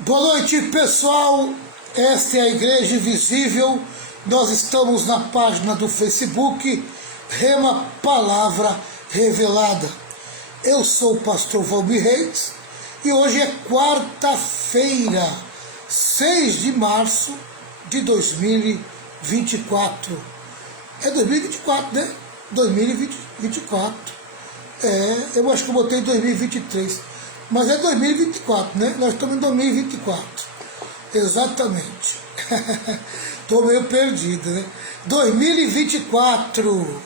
Boa noite, pessoal. Esta é a Igreja Invisível. Nós estamos na página do Facebook Rema Palavra Revelada. Eu sou o pastor Valmir Reis e hoje é quarta-feira, 6 de março de 2024. É 2024, né? 2024. Eu acho que eu botei 2023. Mas é 2024, né? Nós estamos em 2024. Exatamente. Estou meio perdido, né? 2024.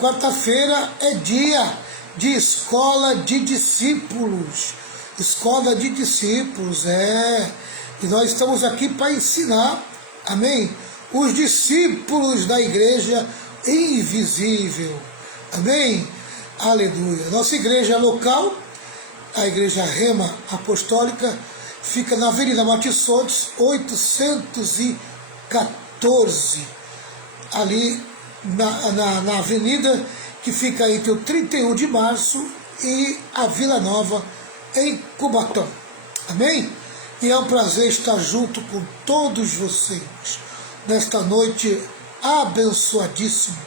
Quarta-feira é dia de escola de discípulos. Escola de discípulos, E nós estamos aqui para ensinar, amém? Os discípulos da igreja invisível. Amém? Aleluia. Nossa igreja local, a Igreja Rema Apostólica, fica na Avenida Martins Fontes, 814, ali na avenida que fica entre o 31 de março e a Vila Nova, em Cubatão. Amém? E é um prazer estar junto com todos vocês nesta noite abençoadíssima.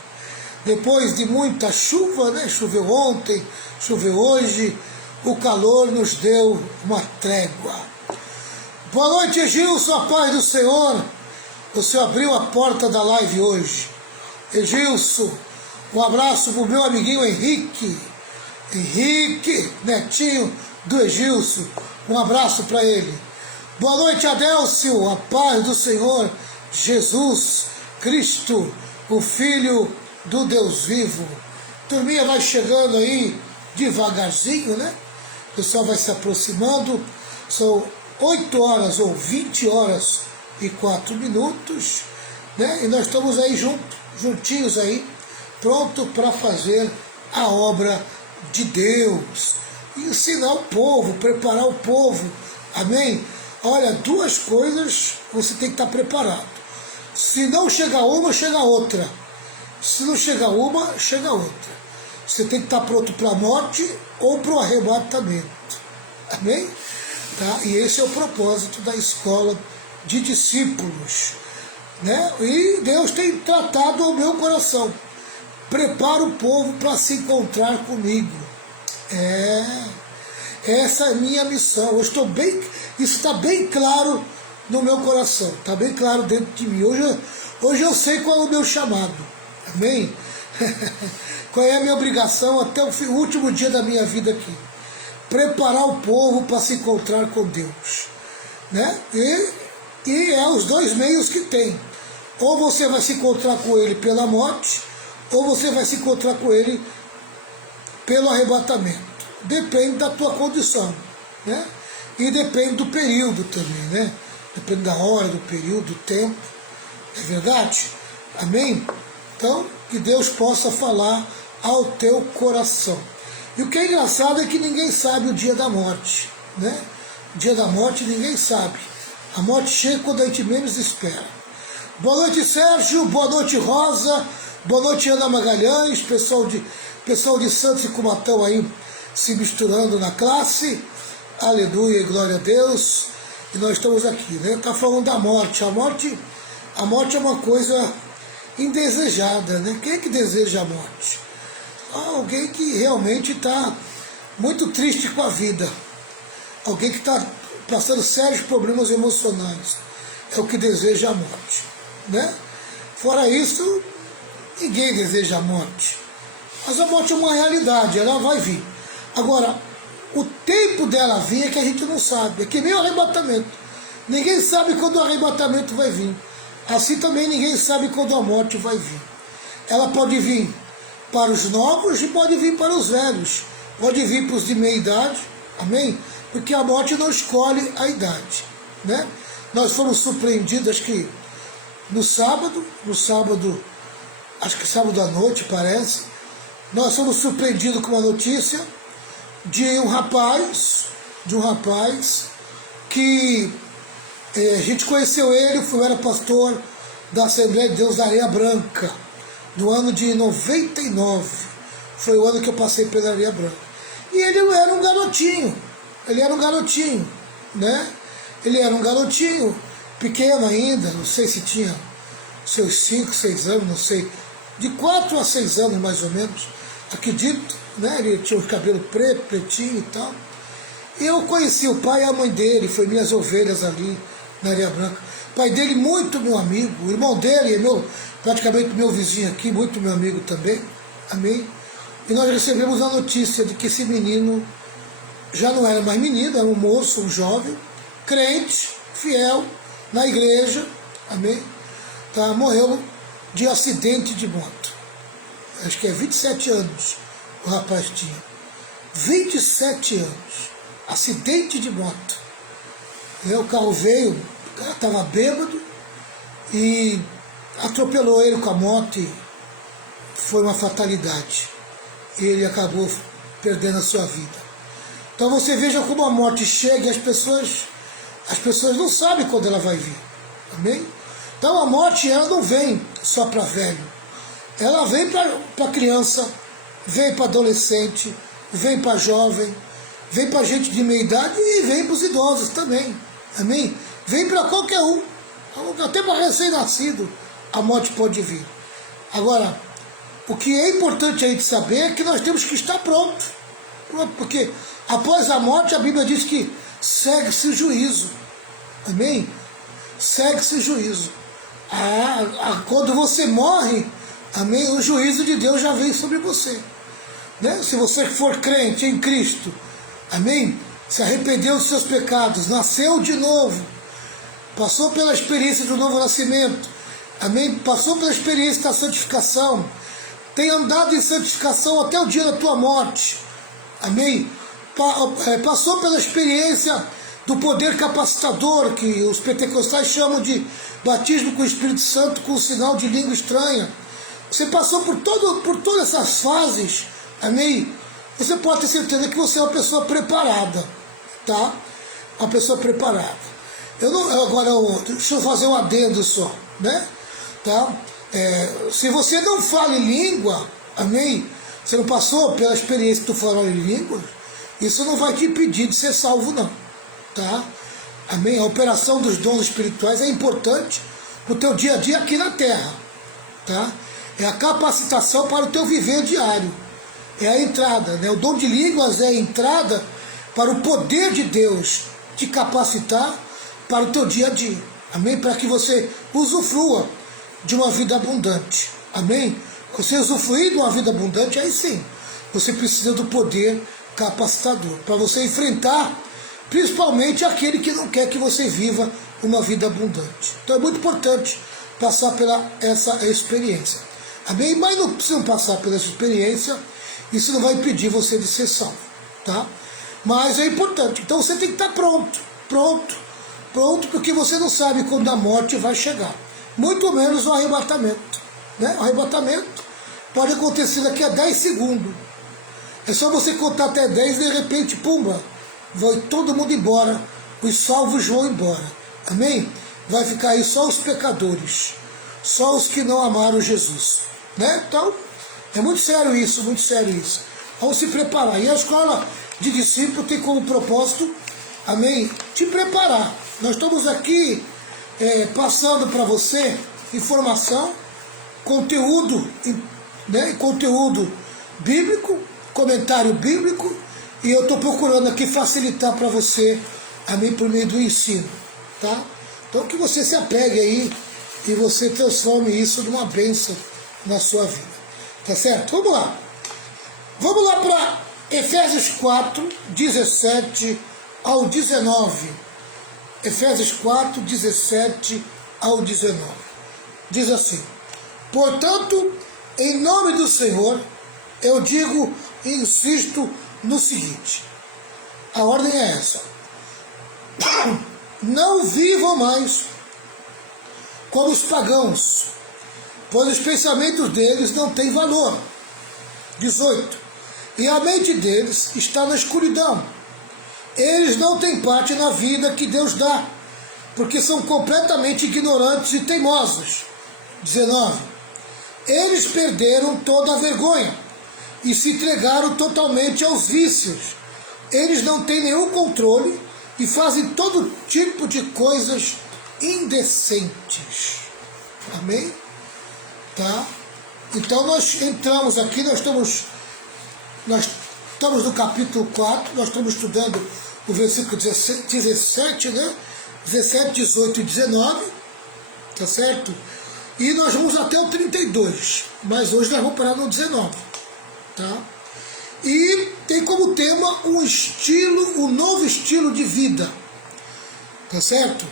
Depois de muita chuva, né? Choveu ontem, choveu hoje, o calor nos deu uma trégua. Boa noite, Gilson, a paz do Senhor. O Senhor abriu a porta da live hoje. Gilson, um abraço para o meu amiguinho Henrique. Henrique, netinho do Egilson, um abraço para ele. Boa noite, Adélcio, a paz do Senhor Jesus Cristo, o Filho do Deus vivo. Turminha vai chegando aí devagarzinho, né? O pessoal vai se aproximando. São 8 horas ou 20 horas e 4 minutos, né? E nós estamos aí juntinhos aí, pronto para fazer a obra de Deus, ensinar o povo, preparar o povo, amém? Olha, duas coisas você tem que estar preparado. Se não chegar uma, chega outra. Se não chegar uma, chega outra. Você tem que estar pronto para a morte ou para o arrebatamento. Amém? Tá? E esse é o propósito da escola de discípulos, né? E Deus tem tratado o meu coração. Prepara o povo para se encontrar comigo. Essa é a minha missão. Isso está bem claro no meu coração. Está bem claro dentro de mim. Hoje eu sei qual é o meu chamado. Amém? Qual é a minha obrigação até o último dia da minha vida aqui? Preparar o povo para se encontrar com Deus, né? E é os dois meios que tem. Ou você vai se encontrar com Ele pela morte, ou você vai se encontrar com Ele pelo arrebatamento. Depende da tua condição, né? E depende do período também, né? Depende da hora, do período, do tempo. É verdade? Amém? Então, que Deus possa falar ao teu coração. E o que é engraçado é que ninguém sabe o dia da morte, né? O dia da morte ninguém sabe. A morte chega quando a gente menos espera. Boa noite, Sérgio. Boa noite, Rosa. Boa noite, Ana Magalhães. Pessoal de Santos e Cubatão aí se misturando na classe. Aleluia e glória a Deus. E nós estamos aqui, né? Está falando da morte. A morte é uma coisa indesejada, né? Quem é que deseja a morte? Alguém que realmente está muito triste com a vida. Alguém que está passando sérios problemas emocionais. É o que deseja a morte, né? Fora isso, ninguém deseja a morte. Mas a morte é uma realidade, ela vai vir. Agora, o tempo dela vir é que a gente não sabe. É que nem o arrebatamento. Ninguém sabe quando o arrebatamento vai vir. Assim também ninguém sabe quando a morte vai vir. Ela pode vir para os novos e pode vir para os velhos. Pode vir para os de meia idade, amém? Porque a morte não escolhe a idade, né? Nós fomos surpreendidos, acho que no sábado, acho que sábado à noite parece, nós fomos surpreendidos com uma notícia de um rapaz que a gente conheceu ele, eu era pastor da Assembleia de Deus da Areia Branca, no ano de 99, foi o ano que eu passei pela Areia Branca. E ele era um garotinho, né? Ele era um garotinho, pequeno ainda, não sei se tinha seus 5, 6 anos, não sei, de 4 a 6 anos mais ou menos, acredito, né? Ele tinha o cabelo preto, pretinho e tal. E eu conheci o pai e a mãe dele, foi minhas ovelhas ali na Areia Branca. O pai dele, muito meu amigo, o irmão dele, praticamente meu vizinho aqui, muito meu amigo também, amém? E nós recebemos a notícia de que esse menino já não era mais menino, era um moço, um jovem, crente, fiel, na igreja, amém? Tá, morreu de acidente de moto. Acho que é 27 anos o rapaz tinha. 27 anos. Acidente de moto. O carro veio, o cara estava bêbado e atropelou ele com a moto e foi uma fatalidade. E ele acabou perdendo a sua vida. Então você veja como a morte chega e as pessoas não sabem quando ela vai vir. Amém? Então a morte, ela não vem só para velho. Ela vem para criança, vem para adolescente, vem para jovem, vem para gente de meia idade e vem para os idosos também. Amém? Vem para qualquer um. Até para recém-nascido a morte pode vir. Agora, o que é importante a gente saber é que nós temos que estar prontos. Porque após a morte a Bíblia diz que segue-se o juízo. Amém? Segue-se o juízo. Quando você morre, amém, o juízo de Deus já vem sobre você. Né? Se você for crente em Cristo, amém, se arrependeu dos seus pecados, nasceu de novo, passou pela experiência do novo nascimento, amém, passou pela experiência da santificação, tem andado em santificação até o dia da tua morte, amém, passou pela experiência do poder capacitador, que os pentecostais chamam de batismo com o Espírito Santo com o sinal de língua estranha. Você passou por todas essas fases, amém? Você pode ter certeza que você é uma pessoa preparada, tá? Uma pessoa preparada. Deixa eu fazer um adendo só, né? Tá? Se você não fala em língua, amém? Você não passou pela experiência do falar em língua, isso não vai te impedir de ser salvo, não, tá? Amém? A operação dos dons espirituais é importante para o teu dia a dia aqui na terra, tá? É a capacitação para o teu viver diário. É a entrada, né? O dom de línguas é a entrada para o poder de Deus te capacitar para o teu dia a dia. Amém? Para que você usufrua de uma vida abundante. Amém? Você usufruir de uma vida abundante, aí sim, você precisa do poder capacitador. Para você enfrentar, principalmente aquele que não quer que você viva uma vida abundante. Então é muito importante passar pela essa experiência. Amém? Mas não precisa passar pela essa experiência, isso não vai impedir você de ser salvo, tá? Mas é importante. Então você tem que estar pronto, porque você não sabe quando a morte vai chegar. Muito menos o arrebatamento, né? O arrebatamento pode acontecer daqui a 10 segundos. É só você contar até 10 e de repente, pumba, vai todo mundo embora, os salvos vão embora. Amém? Vai ficar aí só os pecadores, só os que não amaram Jesus, né? Então, é muito sério isso, muito sério isso. Vamos se preparar. E a escola de discípulo tem como propósito, amém, te preparar. Nós estamos aqui passando para você informação, conteúdo, né, conteúdo bíblico, comentário bíblico, e eu estou procurando aqui facilitar para você, amém, por meio do ensino, tá? Então que você se apegue aí e você transforme isso numa bênção na sua vida. Tá certo? Vamos lá. Vamos lá para Efésios 4, 17 ao 19. Efésios 4, 17 ao 19. Diz assim: portanto, em nome do Senhor, eu digo e insisto no seguinte. A ordem é essa. Não vivam mais como os pagãos, pois os pensamentos deles não têm valor. 18. E a mente deles está na escuridão. Eles não têm parte na vida que Deus dá, porque são completamente ignorantes e teimosos. 19. Eles perderam toda a vergonha e se entregaram totalmente aos vícios. Eles não têm nenhum controle e fazem todo tipo de coisas indecentes. Amém? Tá? Então nós entramos aqui, nós estamos no capítulo 4, nós estamos estudando o versículo 17, né? 17, 18 e 19, tá certo? E nós vamos até o 32, mas hoje nós vamos parar no 19, tá? E tem como tema um novo estilo de vida, tá certo?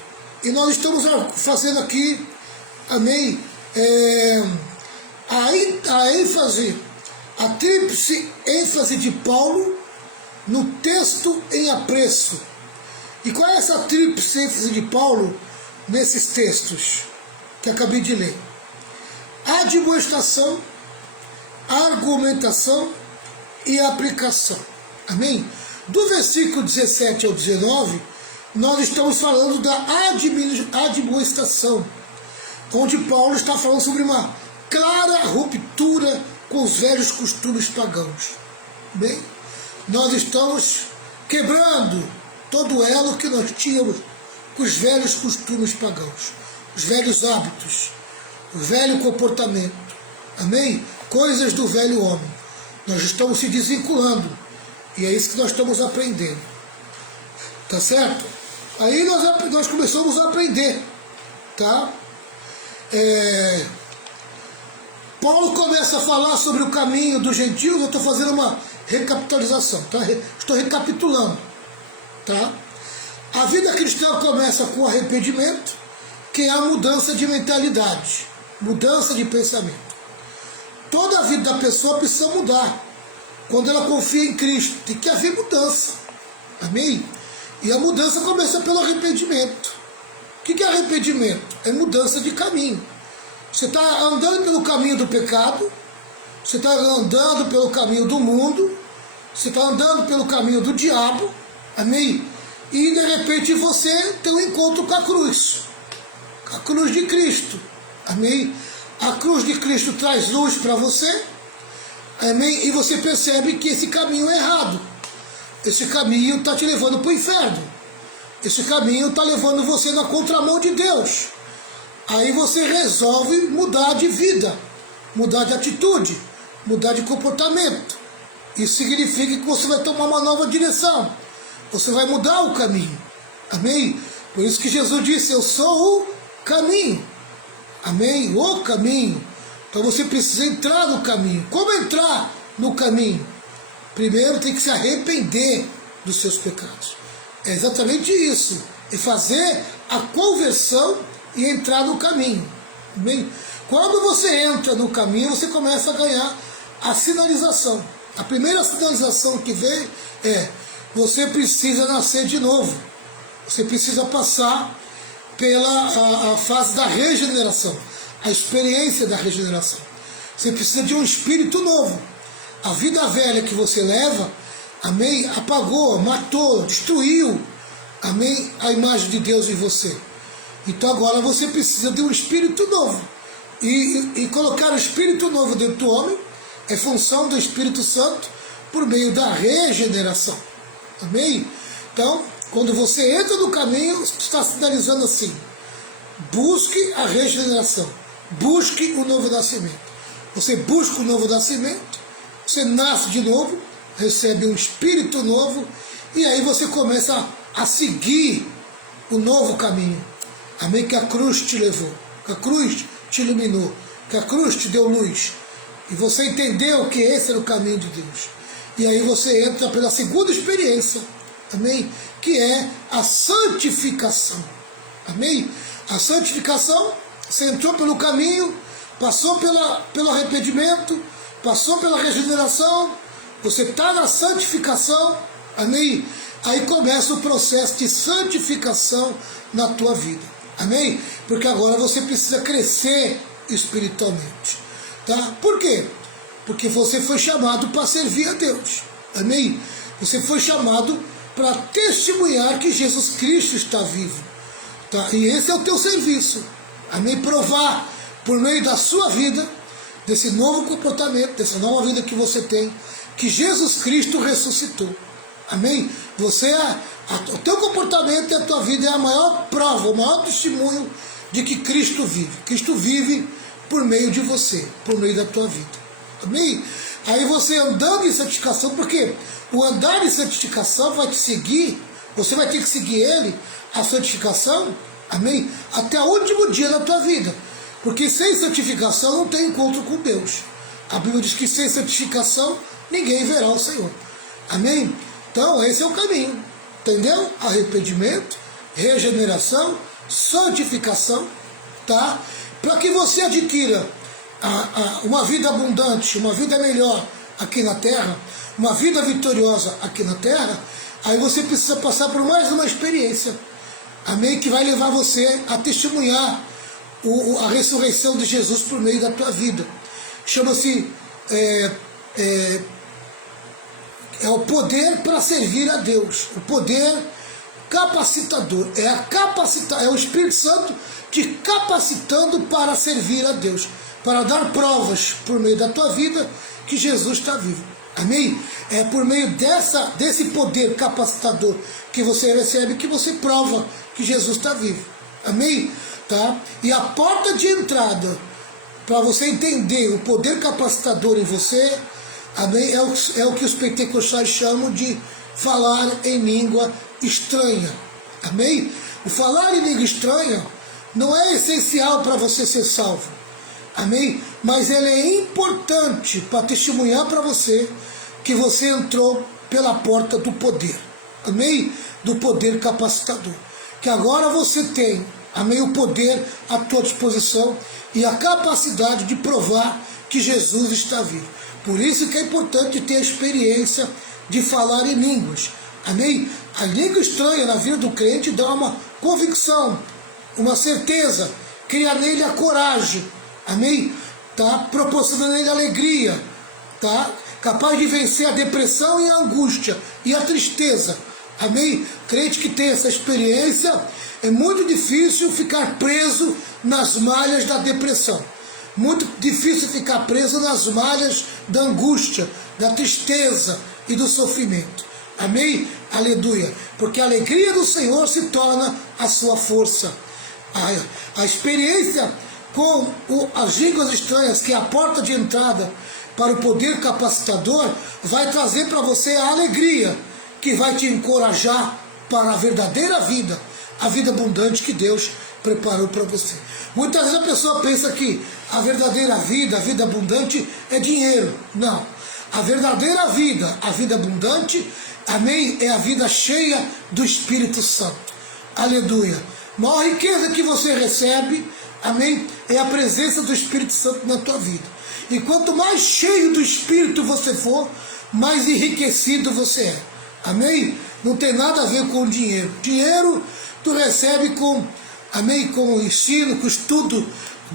E nós estamos fazendo aqui, amém, a ênfase, a tríplice ênfase de Paulo no texto em apreço. E qual é essa tríplice ênfase de Paulo nesses textos que acabei de ler? Admoestação, argumentação e aplicação. Amém? Do versículo 17 ao 19, nós estamos falando da admoestação, onde Paulo está falando sobre uma clara ruptura com os velhos costumes pagãos. Bem, nós estamos quebrando todo o elo que nós tínhamos com os velhos costumes pagãos, os velhos hábitos, o velho comportamento. Amém? Coisas do velho homem. Nós estamos se desvinculando. E é isso que nós estamos aprendendo. Tá certo? Aí nós começamos a aprender. Tá? Paulo começa a falar sobre o caminho dos gentios. Eu estou fazendo uma recapitalização. Tá? Estou recapitulando. Tá? A vida cristã começa com arrependimento, que é a mudança de mentalidade, mudança de pensamento. Toda a vida da pessoa precisa mudar. Quando ela confia em Cristo, tem que haver mudança. Amém? E a mudança começa pelo arrependimento. O que é arrependimento? É mudança de caminho. Você está andando pelo caminho do pecado, você está andando pelo caminho do mundo, você está andando pelo caminho do diabo, amém? E de repente você tem um encontro com a cruz de Cristo, amém? A cruz de Cristo traz luz para você, amém? E você percebe que esse caminho é errado. Esse caminho está te levando para o inferno. Esse caminho está levando você na contramão de Deus. Aí você resolve mudar de vida, mudar de atitude, mudar de comportamento. Isso significa que você vai tomar uma nova direção. Você vai mudar o caminho. Amém? Por isso que Jesus disse, eu sou o caminho. Amém? O caminho. Então você precisa entrar no caminho. Como entrar no caminho? Primeiro tem que se arrepender dos seus pecados. É exatamente isso. É fazer a conversão e entrar no caminho. Amém? Quando você entra no caminho, você começa a ganhar a sinalização. A primeira sinalização que vem é: você precisa nascer de novo. Você precisa passar pela a fase da regeneração, a experiência da regeneração. Você precisa de um espírito novo. A vida velha que você leva, amém, apagou, matou, destruiu, amém, a imagem de Deus em você. Então agora você precisa de um espírito novo. E colocar o espírito novo dentro do homem é função do Espírito Santo por meio da regeneração. Amém? Então, quando você entra no caminho, está sinalizando assim: busque a regeneração, busque o novo nascimento. Você busca o novo nascimento, você nasce de novo, recebe um espírito novo, e aí você começa a seguir o novo caminho. Amém? Que a cruz te levou, que a cruz te iluminou, que a cruz te deu luz. E você entendeu que esse era o caminho de Deus. E aí você entra pela segunda experiência, amém? Que é a santificação, amém? A santificação, você entrou pelo caminho, passou pelo arrependimento, passou pela regeneração, você está na santificação, amém? Aí começa o processo de santificação na tua vida, amém? Porque agora você precisa crescer espiritualmente, tá? Por quê? Porque você foi chamado para servir a Deus, amém? Você foi chamado para testemunhar que Jesus Cristo está vivo, tá? E esse é o teu serviço, amém? Provar por meio da sua vida, desse novo comportamento, dessa nova vida que você tem, que Jesus Cristo ressuscitou, Amém? O teu comportamento e a tua vida é a maior prova, o maior testemunho de que Cristo vive. Cristo vive por meio de você, por meio da tua vida. Amém? Aí você andando em santificação, porque o andar em santificação vai te seguir, você vai ter que seguir ele, a santificação, amém? Até o último dia da tua vida. Porque sem santificação não tem encontro com Deus. A Bíblia diz que sem santificação ninguém verá o Senhor. Amém? Então esse é o caminho. Entendeu? Arrependimento, regeneração, santificação, tá? Para que você adquira uma vida abundante, uma vida melhor aqui na terra, uma vida vitoriosa aqui na terra, aí você precisa passar por mais uma experiência, amém? Que vai levar você a testemunhar a ressurreição de Jesus por meio da tua vida. Chama-se o poder para servir a Deus, o poder capacitador, é o Espírito Santo te capacitando para servir a Deus, para dar provas por meio da tua vida que Jesus está vivo. Amém? É por meio desse poder capacitador que você recebe que você prova que Jesus está vivo. Amém? Tá? E a porta de entrada para você entender o poder capacitador em você, amém, é o que os pentecostais chamam de falar em língua estranha. Amém? O falar em língua estranha não é essencial para você ser salvo. Amém? Mas ele é importante para testemunhar para você que você entrou pela porta do poder. Amém? Do poder capacitador. Que agora você tem, amém, o poder à tua disposição e a capacidade de provar que Jesus está vivo. Por isso que é importante ter a experiência de falar em línguas. Amém? A língua estranha na vida do crente dá uma convicção, uma certeza, cria nele a coragem. Amém? Tá? Proporcionando nele alegria. Tá? Capaz de vencer a depressão e a angústia e a tristeza. Amém? Crente que tem essa experiência, é muito difícil ficar preso nas malhas da depressão. Muito difícil ficar preso nas malhas da angústia, da tristeza e do sofrimento. Amém? Aleluia. Porque a alegria do Senhor se torna a sua força. A experiência com as línguas estranhas, que é a porta de entrada para o poder capacitador, vai trazer para você a alegria que vai te encorajar para a verdadeira vida, a vida abundante que Deus preparou para você. Muitas vezes a pessoa pensa que a verdadeira vida, a vida abundante é dinheiro. Não. A verdadeira vida, a vida abundante, amém, é a vida cheia do Espírito Santo. Aleluia. A maior riqueza que você recebe, amém, é a presença do Espírito Santo na tua vida. E quanto mais cheio do Espírito você for, mais enriquecido você é. Amém? Não tem nada a ver com dinheiro. Dinheiro tu recebe com, amém, com o ensino, com o estudo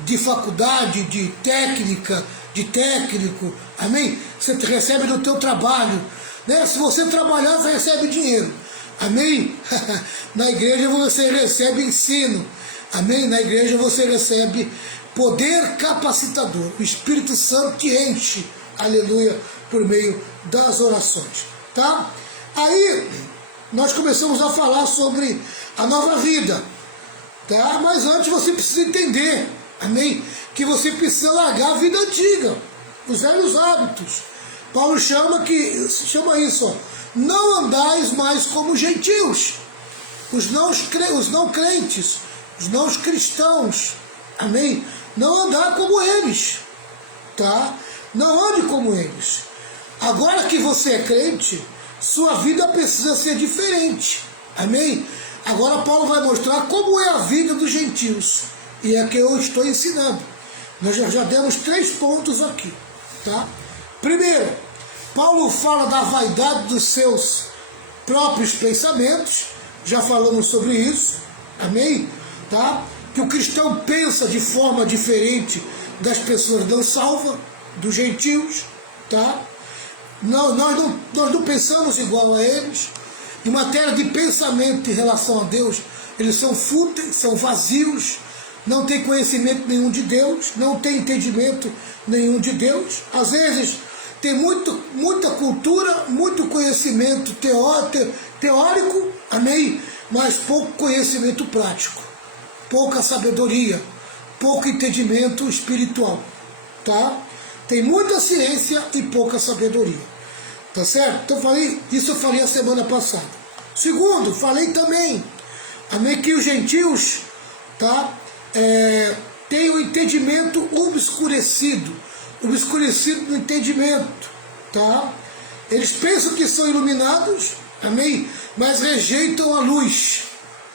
de faculdade, de técnica, de técnico. Amém? Você recebe no teu trabalho. Né? Se você trabalhar, você recebe dinheiro. Amém? Na igreja você recebe ensino. Amém? Na igreja você recebe poder capacitador. O Espírito Santo te enche. Aleluia. Por meio das orações. Tá? Aí nós começamos a falar sobre a nova vida. Tá? Mas antes você precisa entender. Amém? Que você precisa largar a vida antiga. Os velhos hábitos. Paulo chama isso, ó, não andais mais como gentios, os não crentes, os não cristãos, amém? Não andar como eles, tá? Não ande como eles. Agora que você é crente, sua vida precisa ser diferente, amém? Agora Paulo vai mostrar como é a vida dos gentios, e é que eu estou ensinando. Nós já demos 3 pontos aqui, tá? Primeiro, Paulo fala da vaidade dos seus próprios pensamentos, já falamos sobre isso, amém? Tá? Que o cristão pensa de forma diferente das pessoas não salvas, dos gentios, tá? Nós não pensamos igual a eles. Em matéria de pensamento em relação a Deus, eles são fúteis, são vazios, não têm conhecimento nenhum de Deus, não têm entendimento nenhum de Deus. Às vezes tem muita cultura, muito conhecimento teórico, amém? Mas pouco conhecimento prático, pouca sabedoria, pouco entendimento espiritual, tá? Tem muita ciência e pouca sabedoria, tá certo? Então eu falei a semana passada. Segundo, falei também, amém, que os gentios, tá? Têm o entendimento obscurecido no entendimento, tá? Eles pensam que são iluminados, amém? Mas rejeitam a luz,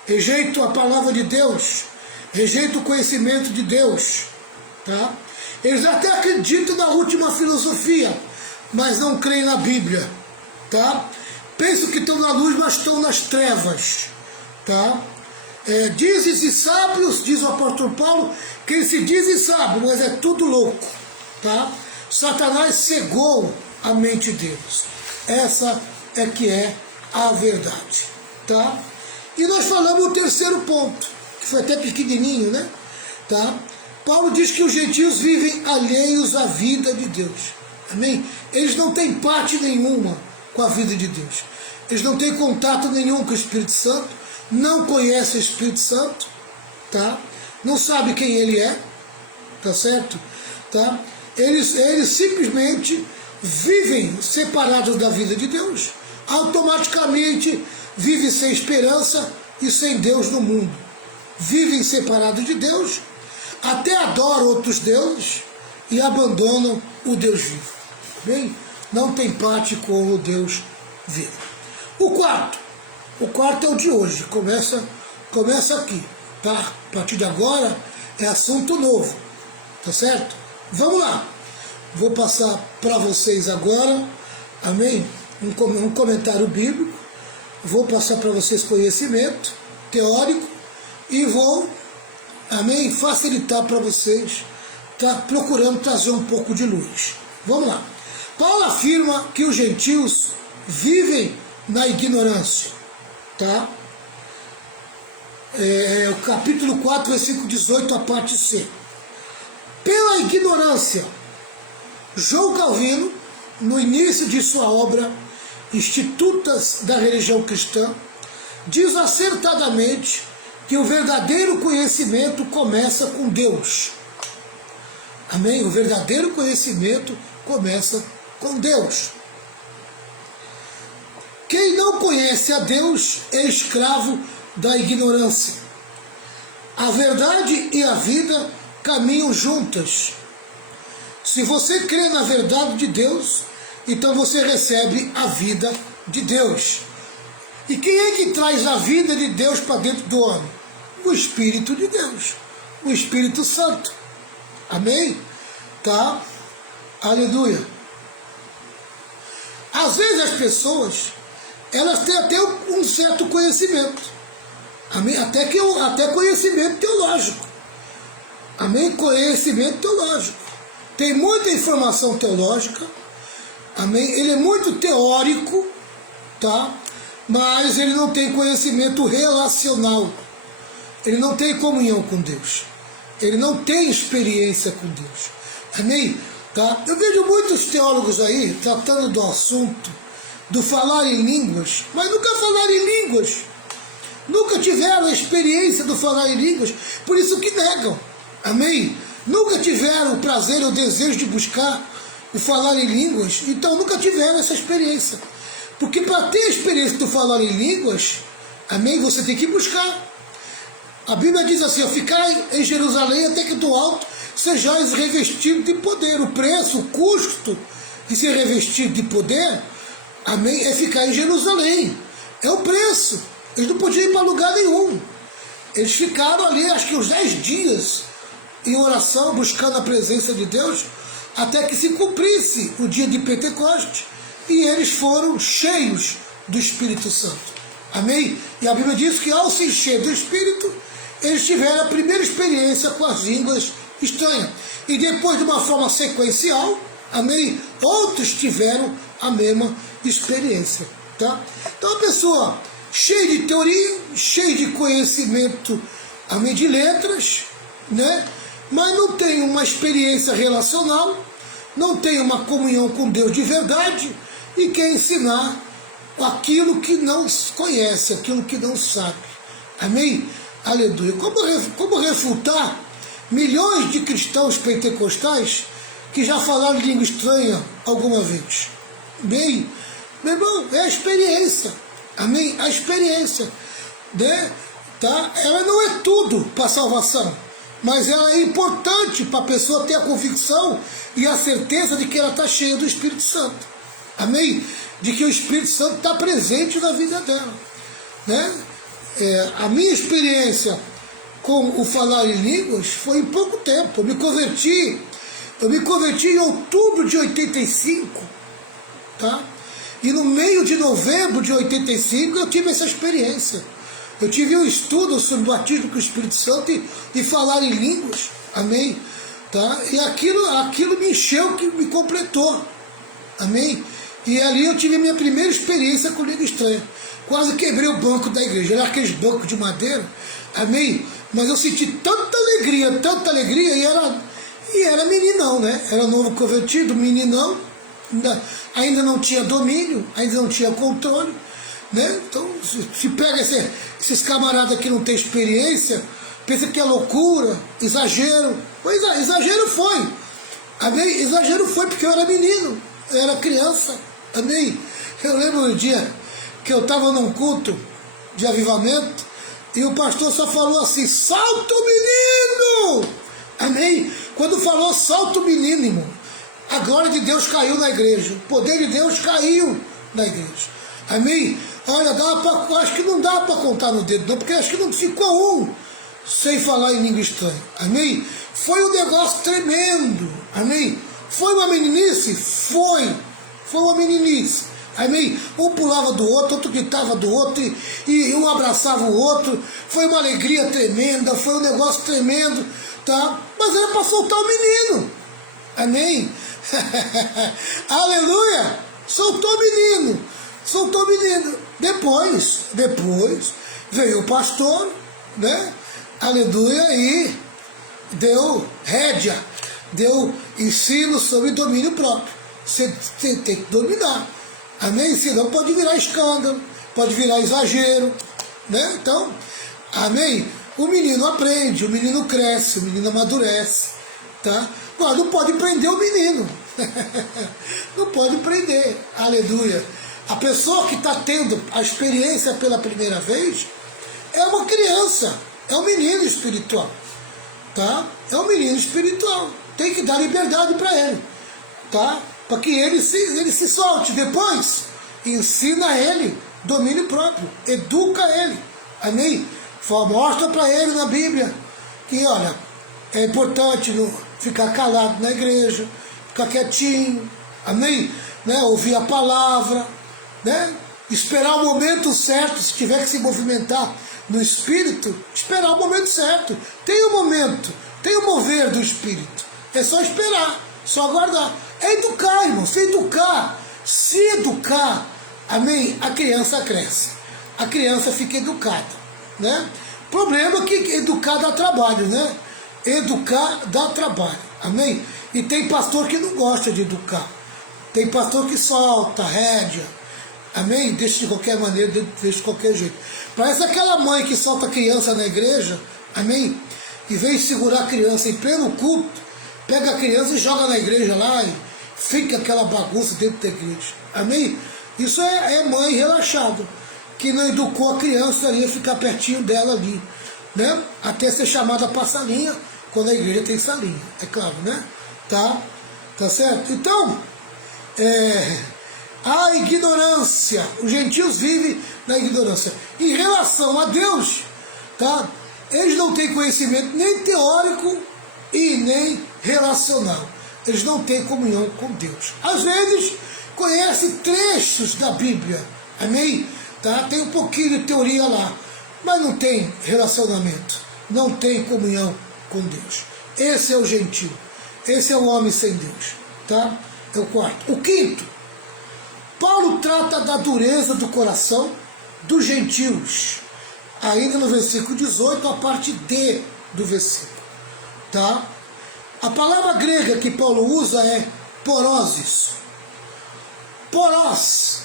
rejeitam a palavra de Deus, rejeitam o conhecimento de Deus, tá? Eles até acreditam na última filosofia, mas não creem na Bíblia, tá? Pensam que estão na luz, mas estão nas trevas, tá? Dizem-se sábios, diz o apóstolo Paulo, que eles se dizem sábios, mas é tudo louco, tá? Satanás cegou a mente deles. Essa é que é a verdade, tá? E nós falamos o terceiro ponto, que foi até pequenininho, né? Tá? Paulo diz que os gentios vivem alheios à vida de Deus, amém? Eles não têm parte nenhuma com a vida de Deus. Eles não têm contato nenhum com o Espírito Santo, não conhecem o Espírito Santo, tá? Não sabem quem ele é, tá certo? Tá? Eles simplesmente vivem separados da vida de Deus, automaticamente vivem sem esperança e sem Deus no mundo. Vivem separados de Deus, até adoram outros deuses e abandonam o Deus vivo. Bem, não tem parte com o Deus vivo. O quarto é o de hoje, começa aqui, tá? A partir de agora é assunto novo, tá certo? Vamos lá, vou passar para vocês agora, amém? Um comentário bíblico, vou passar para vocês conhecimento teórico e vou, amém, facilitar para vocês, tá? Procurando trazer um pouco de luz. Vamos lá. Paulo afirma que os gentios vivem na ignorância, tá? O capítulo 4, versículo 18, a parte C. Pela ignorância, João Calvino, no início de sua obra Institutas da Religião Cristã, diz acertadamente que o verdadeiro conhecimento começa com Deus. Amém? O verdadeiro conhecimento começa com Deus. Quem não conhece a Deus é escravo da ignorância. A verdade e a vida caminham juntas. Se você crê na verdade de Deus, então você recebe a vida de Deus. E quem é que traz a vida de Deus para dentro do homem? O Espírito de Deus, o Espírito Santo. Amém? Tá? Aleluia. Às vezes as pessoas, elas têm até um certo conhecimento. Amém? Até conhecimento teológico. Amém? Conhecimento teológico. Tem muita informação teológica. Amém? Ele é muito teórico, tá? Mas ele não tem conhecimento relacional. Ele não tem comunhão com Deus. Ele não tem experiência com Deus. Amém? Tá? Eu vejo muitos teólogos aí tratando do assunto do falar em línguas, mas nunca falaram em línguas. Nunca tiveram a experiência do falar em línguas, por isso que negam. Amém? Nunca tiveram o prazer e o desejo de buscar o falar em línguas, então nunca tiveram essa experiência. Porque para ter a experiência do falar em línguas, amém, você tem que buscar. A Bíblia diz assim, ficai em Jerusalém até que do alto sejais revestidos de poder. O preço, o custo de ser revestido de poder, amém, é ficar em Jerusalém. É o preço. Eles não podiam ir para lugar nenhum. Eles ficaram ali, acho que uns 10 dias, em oração, buscando a presença de Deus, até que se cumprisse o dia de Pentecoste, e eles foram cheios do Espírito Santo. Amém? E a Bíblia diz que ao se encher do Espírito, eles tiveram a primeira experiência com as línguas estranhas. E depois, de uma forma sequencial, amém, outros tiveram a mesma experiência. Tá? Então a pessoa cheia de teoria, cheia de conhecimento, amém, de letras, né? Mas não tem uma experiência relacional, não tem uma comunhão com Deus de verdade e quer ensinar aquilo que não conhece, aquilo que não sabe. Amém? Aleluia. Como refutar milhões de cristãos pentecostais que já falaram língua estranha alguma vez? Bem, meu irmão, é a experiência. Amém? A experiência, né? Tá? Ela não é tudo para salvação, mas ela é importante para a pessoa ter a convicção e a certeza de que ela está cheia do Espírito Santo. Amém? De que o Espírito Santo está presente na vida dela, né? A minha experiência com o falar em línguas foi em pouco tempo. Eu me converti em outubro de 85, tá? E no meio de novembro de 85 eu tive essa experiência. Eu tive um estudo sobre o batismo com o Espírito Santo e falar em línguas. Amém? Tá? E aquilo me encheu, que me completou. Amém? E ali eu tive a minha primeira experiência com língua estranha. Quase quebrei o banco da igreja. Era aqueles bancos de madeira. Amém? Mas eu senti tanta alegria, e era meninão, né? Era novo convertido, meninão. Ainda não tinha domínio, ainda não tinha controle, né? Então, se pega esses camaradas que não têm experiência, pensa que é loucura, exagero. Pois é, exagero foi. Amém? Exagero foi porque eu era menino, eu era criança. Amém? Eu lembro um dia que eu estava num culto de avivamento e o pastor só falou assim: salta o menino! Amém? Quando falou salta o menino, a glória de Deus caiu na igreja, o poder de Deus caiu na igreja. Amém? Olha, acho que não dá para contar no dedo, não, porque acho que não ficou um sem falar em língua estranha. Amém? Foi um negócio tremendo. Amém? Foi uma meninice? Foi uma meninice. Amém? Um pulava do outro gritava do outro, e um abraçava o outro. Foi uma alegria tremenda, foi um negócio tremendo, tá? Mas era para soltar o menino. Amém? Aleluia! Soltou o menino. Depois veio o pastor, né? Aleluia, e deu rédea, deu ensino sobre domínio próprio. Você tem que dominar. Amém? Senão pode virar escândalo, pode virar exagero, né? Então, amém? O menino aprende, o menino cresce, o menino amadurece, tá? Agora, não pode prender o menino. Não pode prender. Aleluia. A pessoa que está tendo a experiência pela primeira vez é uma criança, é um menino espiritual, tá? É um menino espiritual. Tem que dar liberdade para ele, tá? Para que ele se solte. Depois, ensina ele domínio próprio, educa ele. Amém? Mostra para ele na Bíblia que, olha, é importante não ficar calado na igreja, ficar quietinho, amém? Né? Ouvir a palavra, né? Esperar o momento certo, se tiver que se movimentar no Espírito, esperar o momento certo. Tem um momento, tem o mover do Espírito. É só esperar, só aguardar. É educar, irmão, se educar, amém? A criança cresce, a criança fica educada, né? O problema é que educar dá trabalho, né? Educar dá trabalho, amém? E tem pastor que não gosta de educar, tem pastor que solta, rédea, amém? Deixa de qualquer maneira, deixa de qualquer jeito. Parece aquela mãe que solta a criança na igreja, amém? E vem segurar a criança em pleno culto, pega a criança e joga na igreja lá e fica aquela bagunça dentro da igreja, amém? Isso é mãe relaxada, que não educou a criança ali a ficar pertinho dela ali, né? Até ser chamada para a salinha, quando a igreja tem salinha, é claro, né? Tá certo? Então, a ignorância, os gentios vivem na ignorância. Em relação a Deus, tá? Eles não têm conhecimento nem teórico e nem relacional. Eles não têm comunhão com Deus. Às vezes, conhecem trechos da Bíblia, amém? Tá? Tem um pouquinho de teoria lá, mas não tem relacionamento, não tem comunhão com Deus. Esse é o gentio, esse é o homem sem Deus, tá? É o quarto. O quinto, Paulo trata da dureza do coração dos gentios, ainda no versículo 18, a parte D do versículo, tá? A palavra grega que Paulo usa é poroses. Porós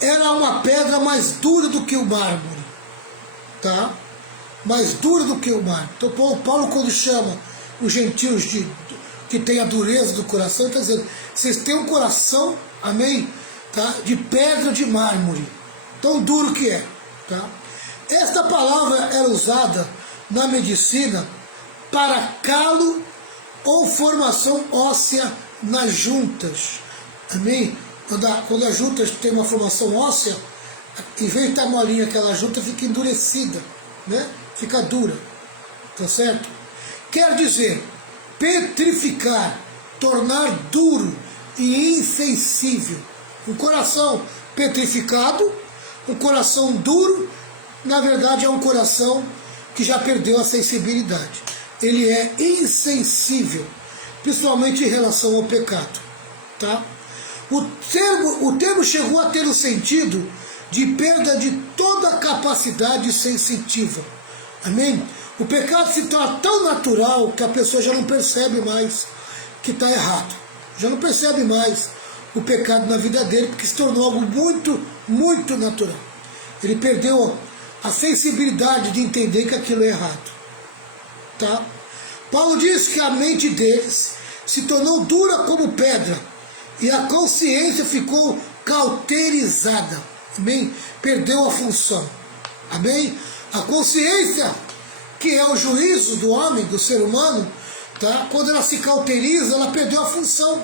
era uma pedra mais dura do que o mármore, tá? Mais dura do que o mármore. Então Paulo, quando chama os gentios que tem a dureza do coração, está dizendo, vocês têm um coração, amém? Tá? De pedra de mármore, tão duro que é, tá? Esta palavra era usada na medicina para calo ou formação óssea nas juntas, amém? Quando as juntas têm uma formação óssea, em vez de estar molinha, aquela junta fica endurecida, né? Fica dura, tá certo? Quer dizer, petrificar, tornar duro e insensível. Um coração petrificado, um coração duro, na verdade é um coração que já perdeu a sensibilidade. Ele é insensível, principalmente em relação ao pecado, tá? O termo chegou a ter o sentido de perda de toda a capacidade sensitiva. Amém? O pecado se torna tão natural que a pessoa já não percebe mais que está errado. Já não percebe mais o pecado na vida dele, porque se tornou algo muito, muito natural. Ele perdeu a sensibilidade de entender que aquilo é errado. Tá? Paulo diz que a mente deles se tornou dura como pedra e a consciência ficou cauterizada. Amém? Perdeu a função. Amém? A consciência, que é o juízo do homem, do ser humano, tá? Quando ela se cauteriza, ela perdeu a função,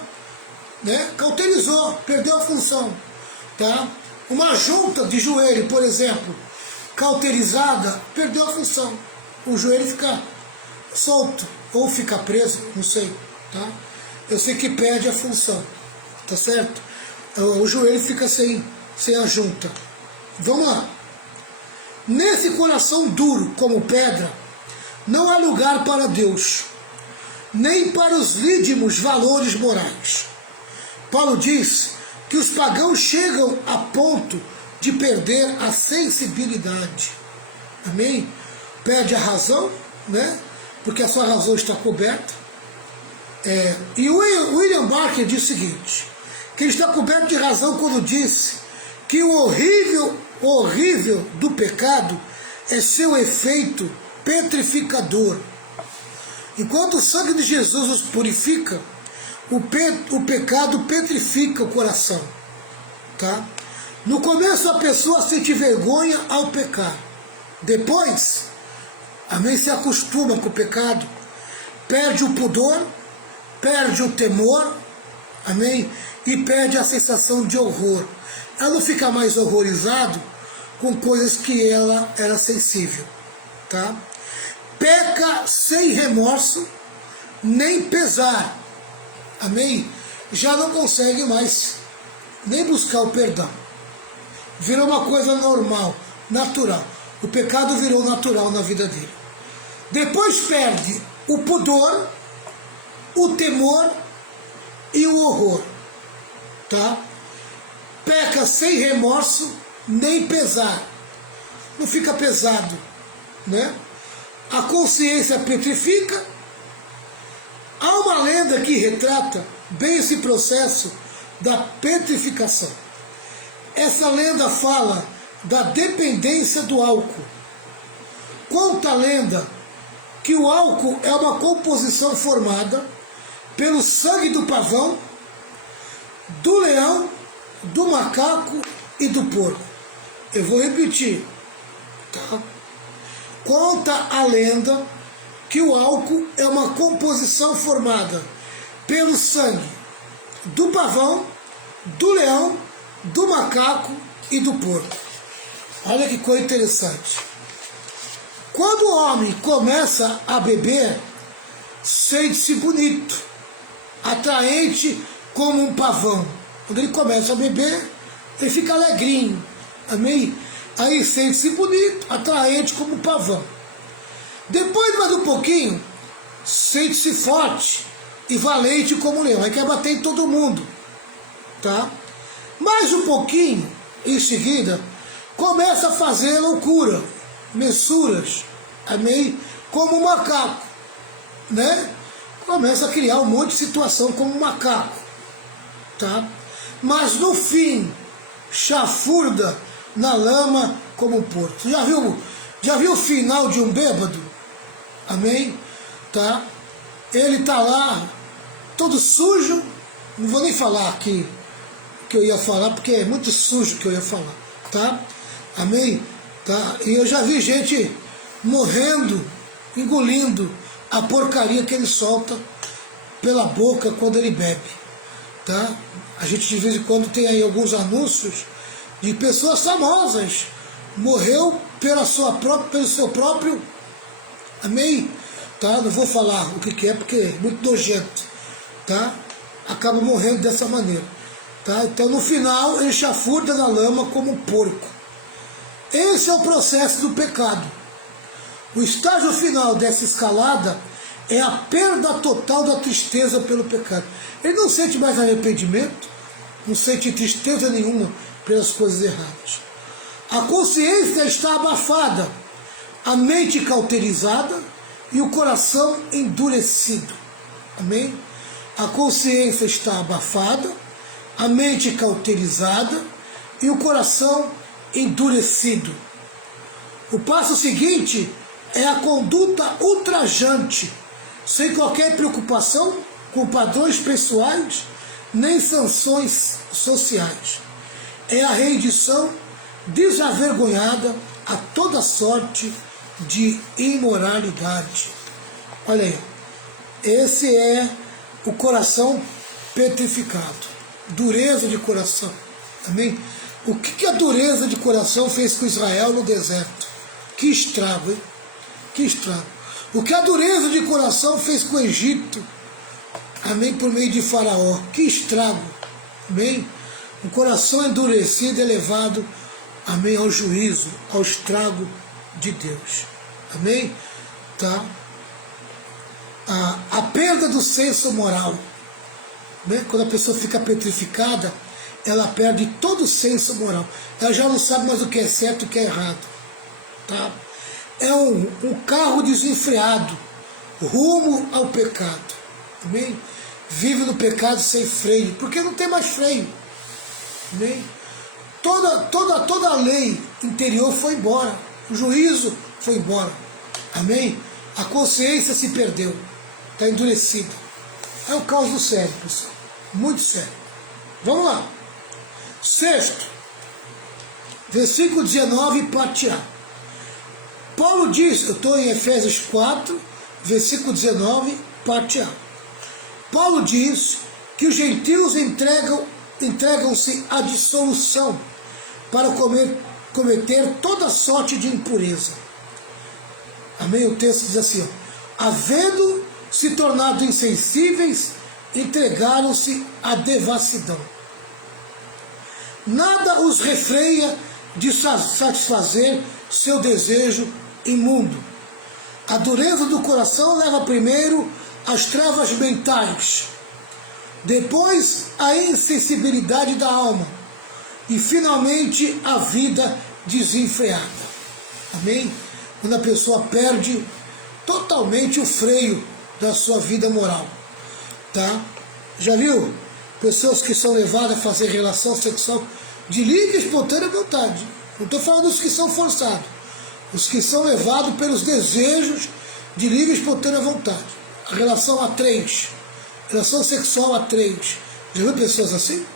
né? Cauterizou, perdeu a função, tá? Uma junta de joelho, por exemplo, cauterizada, perdeu a função. O joelho fica solto ou fica preso, não sei, tá? Eu sei que perde a função, tá certo? O joelho fica sem a junta. Vamos lá. Nesse coração duro como pedra, não há lugar para Deus, nem para os lídimos valores morais. Paulo diz que os pagãos chegam a ponto de perder a sensibilidade. Amém? Perde a razão, né? Porque a sua razão está coberta. E o William Barker diz o seguinte, que ele está coberto de razão quando disse que o horrível do pecado é seu efeito petrificador. Enquanto o sangue de Jesus os purifica, o pecado petrifica o coração. Tá? No começo a pessoa sente vergonha ao pecar. Depois, amém, se acostuma com o pecado, perde o pudor, perde o temor, amém, e perde a sensação de horror. Ela não fica mais horrorizado com coisas que ela era sensível, tá? Peca sem remorso, nem pesar, amém? Já não consegue mais nem buscar o perdão. Virou uma coisa normal, natural. O pecado virou natural na vida dele. Depois perde o pudor, o temor e o horror, tá? Peca sem remorso, nem pesar. Não fica pesado, né? A consciência petrifica. Há uma lenda que retrata bem esse processo da petrificação. Essa lenda fala da dependência do álcool. Conta a lenda que o álcool é uma composição formada pelo sangue do pavão, do leão, do macaco e do porco. Eu vou repetir, tá? Conta a lenda que o álcool é uma composição formada pelo sangue do pavão, do leão, do macaco e do porco. Olha que coisa interessante. Quando o homem começa a beber, sente-se bonito, atraente como um pavão. Quando ele começa a beber, ele fica alegrinho, amém? Aí sente-se bonito, atraente como um pavão. Depois, mais um pouquinho, sente-se forte e valente como um leão. Aí quer bater em todo mundo, tá? Mais um pouquinho, em seguida, começa a fazer loucura, mensuras, amém? Como um macaco, né? Começa a criar um monte de situação como um macaco, tá? Mas no fim, chafurda na lama como um porco. Já viu o final de um bêbado? Amém? Tá? Ele tá lá, todo sujo, não vou nem falar aqui que eu ia falar, porque é muito sujo que eu ia falar, tá? Amém? Tá? E eu já vi gente morrendo, engolindo a porcaria que ele solta pela boca quando ele bebe, tá? A gente de vez em quando tem aí alguns anúncios de pessoas famosas, morreu pelo seu próprio, amém? Tá? Não vou falar o que é, porque é muito nojento, tá? Acaba morrendo dessa maneira, tá? Então no final ele chafurda na lama como um porco. Esse é o processo do pecado. O estágio final dessa escalada é a perda total da tristeza pelo pecado. Ele não sente mais arrependimento, não sente tristeza nenhuma pelas coisas erradas. A consciência está abafada, a mente cauterizada e o coração endurecido. Amém? A consciência está abafada, a mente cauterizada e o coração endurecido. O passo seguinte é a conduta ultrajante, sem qualquer preocupação com padrões pessoais nem sanções sociais. É a rendição desavergonhada a toda sorte de imoralidade. Olha aí, esse é o coração petrificado, dureza de coração. Amém? O que a dureza de coração fez com Israel no deserto? Que estrago, hein? Que estrago. O que a dureza de coração fez com o Egito? Amém? Por meio de Faraó. Que estrago. Amém? O coração endurecido é levado, amém, ao juízo, ao estrago de Deus. Amém? Tá? A perda do senso moral. Né? Quando a pessoa fica petrificada, ela perde todo o senso moral. Ela já não sabe mais o que é certo e o que é errado. Tá? É um carro desenfreado, rumo ao pecado. Amém? Vive no pecado sem freio, porque não tem mais freio. Amém? Toda a lei interior foi embora. O juízo foi embora. Amém? A consciência se perdeu. Está endurecida. É o caos do cérebro, pessoal. Muito sério. Vamos lá. Sexto, versículo 19, parte A. Paulo diz, eu estou em Efésios 4, versículo 19, parte A. Paulo diz que os gentios entregam-se à dissolução para cometer toda sorte de impureza. Amém? O texto diz assim, ó, havendo se tornado insensíveis, entregaram-se à devassidão. Nada os refreia de satisfazer seu desejo imundo. A dureza do coração leva primeiro às trevas mentais, depois a insensibilidade da alma e finalmente a vida desenfreada. Amém? Quando a pessoa perde totalmente o freio da sua vida moral. Tá? Já viu? Pessoas que são levadas a fazer relação sexual de livre e espontânea vontade. Não estou falando dos que são forçados. Os que são levados pelos desejos de livre e espontânea vontade. A relação a três. Relação sexual a três. Já viu pessoas assim?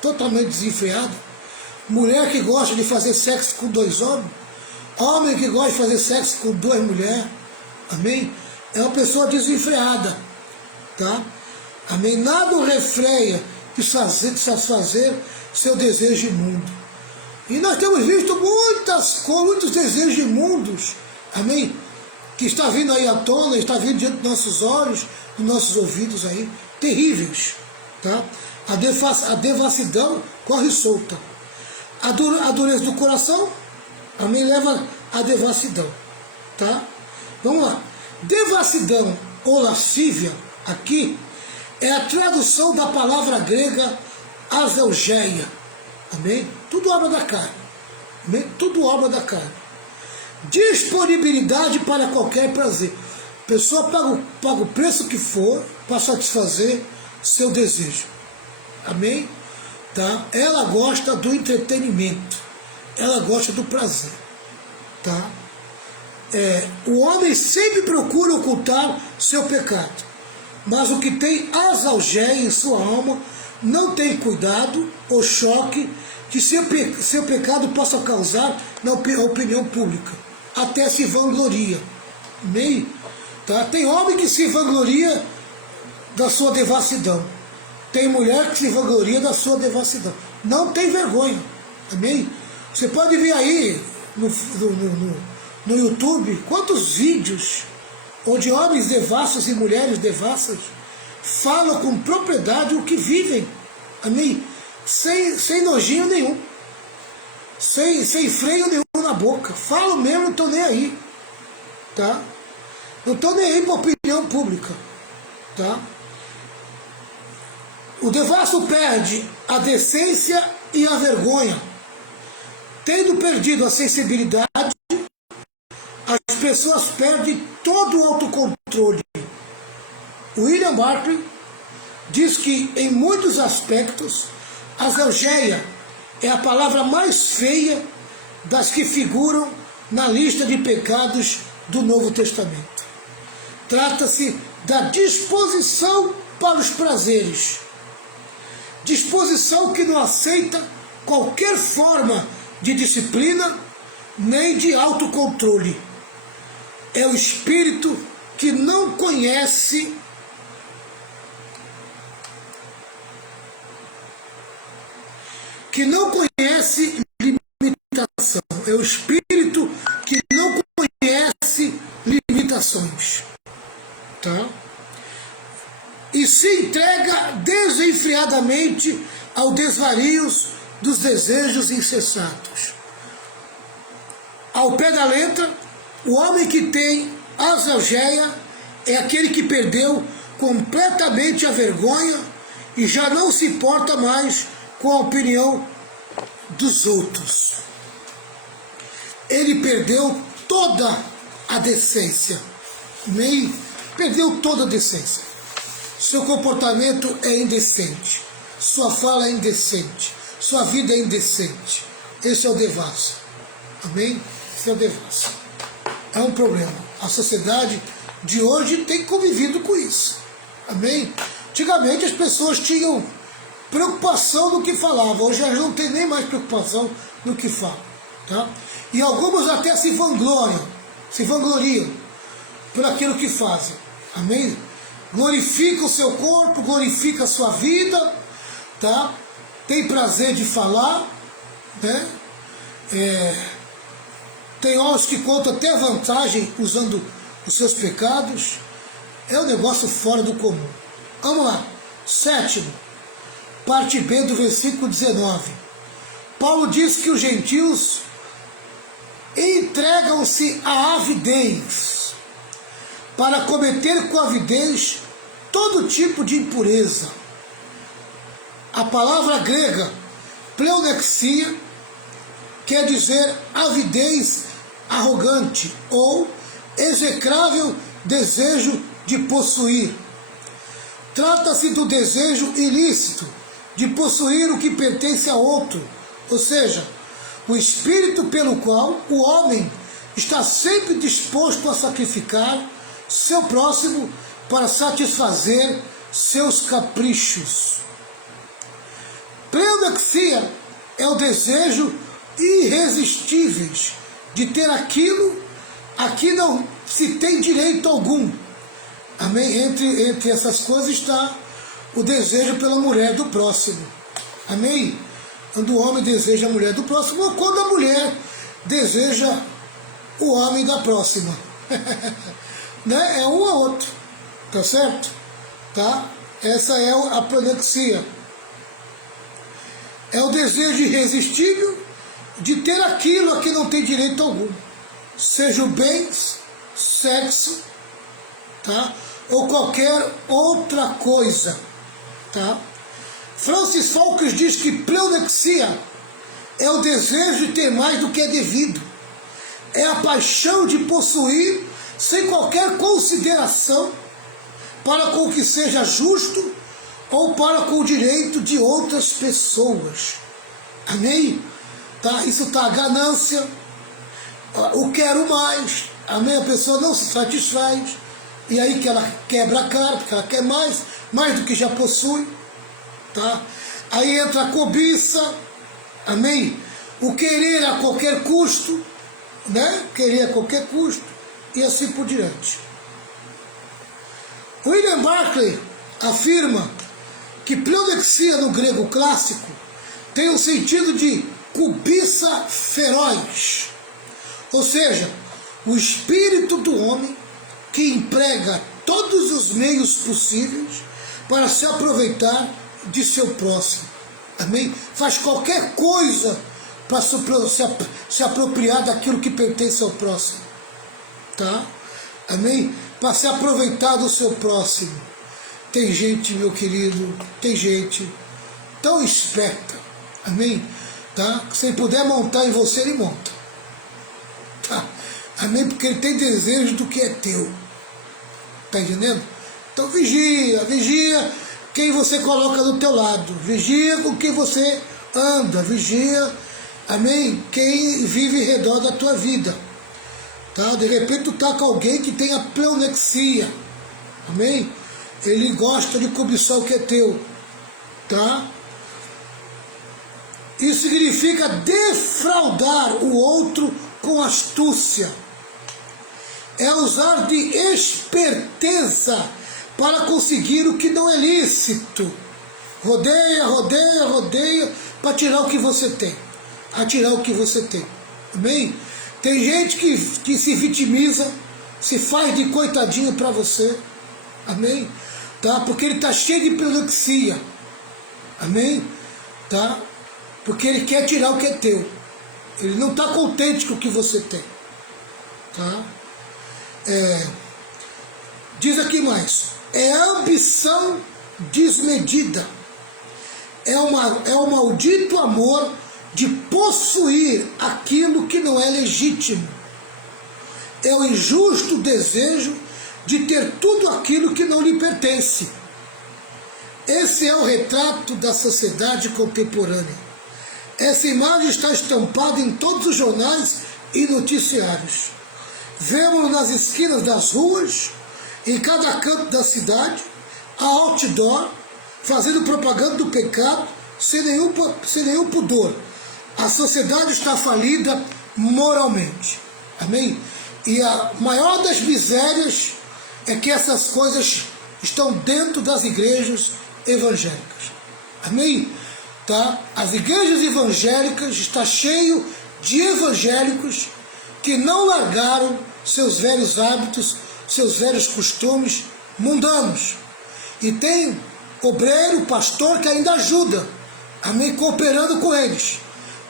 Totalmente desenfreadas. Mulher que gosta de fazer sexo com dois homens. Homem que gosta de fazer sexo com duas mulheres. Amém? É uma pessoa desenfreada. Tá? Amém? Nada o refreia de satisfazer seu desejo imundo. E nós temos visto muitos desejos imundos, amém? Que está vindo aí à tona, está vindo diante dos nossos olhos, dos nossos ouvidos aí, terríveis. Tá? A devassidão corre solta. A dureza do coração, amém, leva à devassidão. Tá? Vamos lá. Devassidão ou lascívia, aqui, é a tradução da palavra grega aselgeia. Amém? Tudo obra da carne. Amém? Tudo obra da carne. Disponibilidade para qualquer prazer. A pessoa paga o preço que for para satisfazer seu desejo. amém? Tá? Ela gosta do entretenimento, ela gosta do prazer, tá? O homem sempre procura ocultar seu pecado, mas o que tem as algeias em sua alma não tem cuidado ou choque que seu pecado possa causar na opinião pública, até se vangloria, amém? Tá? Tem homem que se vangloria da sua devassidão, tem mulher que se vangloria da sua devassidão, não tem vergonha, amém? Você pode ver aí no YouTube quantos vídeos onde homens devassos e mulheres devassas falam com propriedade o que vivem, amém? Sem nojinho nenhum, sem freio nenhum na boca, falam mesmo, não estou nem aí, tá? Não estou nem aí para a opinião pública, tá? O devasso perde a decência e a vergonha. Tendo perdido a sensibilidade, as pessoas perdem todo o autocontrole. William Barclay diz que, em muitos aspectos, a algeia é a palavra mais feia das que figuram na lista de pecados do Novo Testamento. Trata-se da disposição para os prazeres, disposição que não aceita qualquer forma de disciplina nem de autocontrole. É o espírito que não conhece limitação. É o espírito que não conhece limitações, tá? E se entrega desenfreadamente aos desvarios dos desejos incessados. Ao pé da letra, o homem que tem algeia é aquele que perdeu completamente a vergonha e já não se importa mais com a opinião dos outros. Ele perdeu toda a decência, perdeu toda a decência. Seu comportamento é indecente, sua fala é indecente, sua vida é indecente. Esse é o devasso, amém? Esse é o devasso. É um problema. A sociedade de hoje tem convivido com isso, amém? Antigamente as pessoas tinham preocupação no que falavam, hoje elas não têm nem mais preocupação no que falam, tá? E algumas até se vangloriam por aquilo que fazem, amém? Glorifica o seu corpo, glorifica a sua vida, tá? Tem prazer de falar, né? Tem homens que contam até vantagem usando os seus pecados. É um negócio fora do comum. Vamos lá. 7º, parte B do versículo 19. Paulo diz que os gentios entregam-se à avidez, para cometer com avidez todo tipo de impureza. A palavra grega pleonexia quer dizer avidez arrogante ou execrável desejo de possuir. Trata-se do desejo ilícito de possuir o que pertence a outro, ou seja, o espírito pelo qual o homem está sempre disposto a sacrificar seu próximo para satisfazer seus caprichos. Pleonexia é o desejo irresistível de ter aquilo a que não se tem direito algum. Amém? Entre essas coisas está o desejo pela mulher do próximo. Amém? Quando o homem deseja a mulher do próximo, ou quando a mulher deseja o homem da próxima. Né? É um a outro. Tá certo? Tá? Essa é a pleonexia. É o desejo irresistível de ter aquilo a que não tem direito algum. Seja o bens, sexo, tá? Ou qualquer outra coisa, tá? Francis Falkes diz que pleonexia é o desejo de ter mais do que é devido. É a paixão de possuir sem qualquer consideração para com o que seja justo ou para com o direito de outras pessoas. Amém? Tá? Isso está a ganância, o quero mais. Amém? A pessoa não se satisfaz, e aí que ela quebra a cara, porque ela quer mais do que já possui. Tá? Aí entra a cobiça, amém? O querer a qualquer custo, né? Querer a qualquer custo, e assim por diante. William Barclay afirma que pleonexia no grego clássico tem o sentido de cobiça feroz, ou seja, o espírito do homem que emprega todos os meios possíveis para se aproveitar de seu próximo. Amém? Faz qualquer coisa para se apropriar daquilo que pertence ao próximo. Tá? Amém? Para se aproveitar do seu próximo. Tem gente, meu querido, tem gente tão esperta. Amém? Tá? Se ele puder montar em você, ele monta. Tá? Amém? Porque ele tem desejo do que é teu. Tá entendendo? Então vigia quem você coloca do teu lado. Vigia com quem você anda. Vigia, amém? Quem vive em redor da tua vida. Tá? De repente tu tá com alguém que tem a pleonexia. Amém? Ele gosta de cobiçar o que é teu. Tá? Isso significa defraudar o outro com astúcia. É usar de esperteza para conseguir o que não é lícito. Rodeia para tirar o que você tem. Atirar o que você tem. Amém? Tem gente que se vitimiza, se faz de coitadinho para você. Amém? Tá? Porque ele está cheio de pleonexia. Amém? Tá? Porque ele quer tirar o que é teu. Ele não está contente com o que você tem. Tá? Diz aqui mais. É ambição desmedida. É um maldito amor de possuir aquilo que não é legítimo. É o injusto desejo de ter tudo aquilo que não lhe pertence. Esse é o retrato da sociedade contemporânea. Essa imagem está estampada em todos os jornais e noticiários. Vemos nas esquinas das ruas, em cada canto da cidade, a outdoor, fazendo propaganda do pecado, sem nenhum pudor. A sociedade está falida moralmente. Amém? E a maior das misérias é que essas coisas estão dentro das igrejas evangélicas. Amém? Tá? As igrejas evangélicas estão cheias de evangélicos que não largaram seus velhos hábitos, seus velhos costumes mundanos. E tem obreiro, pastor que ainda ajuda, amém, cooperando com eles,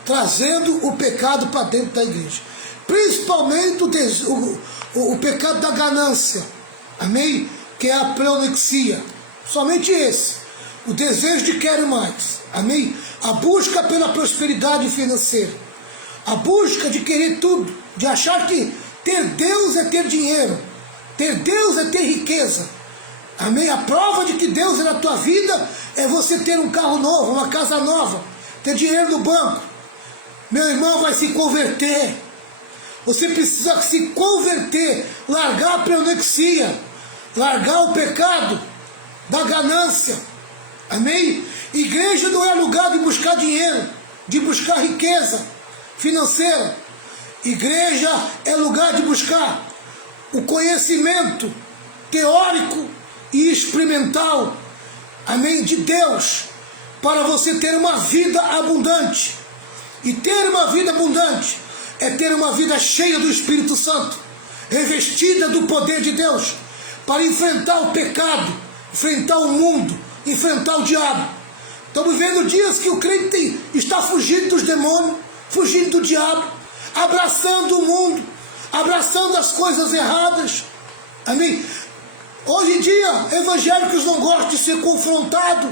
trazendo o pecado para dentro da igreja. Principalmente o pecado da ganância, amém, que é a pleonexia. Somente esse. O desejo de querer mais, amém? A busca pela prosperidade financeira, a busca de querer tudo, de achar que ter Deus é ter dinheiro, ter Deus é ter riqueza, amém? A prova de que Deus é na tua vida é você ter um carro novo, uma casa nova, ter dinheiro no banco. Meu irmão, vai se converter, você precisa se converter, largar a pleonexia, largar o pecado da ganância. Amém? Igreja não é lugar de buscar dinheiro, de buscar riqueza financeira. Igreja é lugar de buscar o conhecimento teórico e experimental, amém, de Deus, para você ter uma vida abundante. E ter uma vida abundante é ter uma vida cheia do Espírito Santo, revestida do poder de Deus, para enfrentar o pecado, enfrentar o mundo, enfrentar o diabo. Estamos vendo dias que o crente está fugindo dos demônios, fugindo do diabo, abraçando o mundo, abraçando as coisas erradas. Amém? Hoje em dia, evangélicos não gostam de ser confrontados,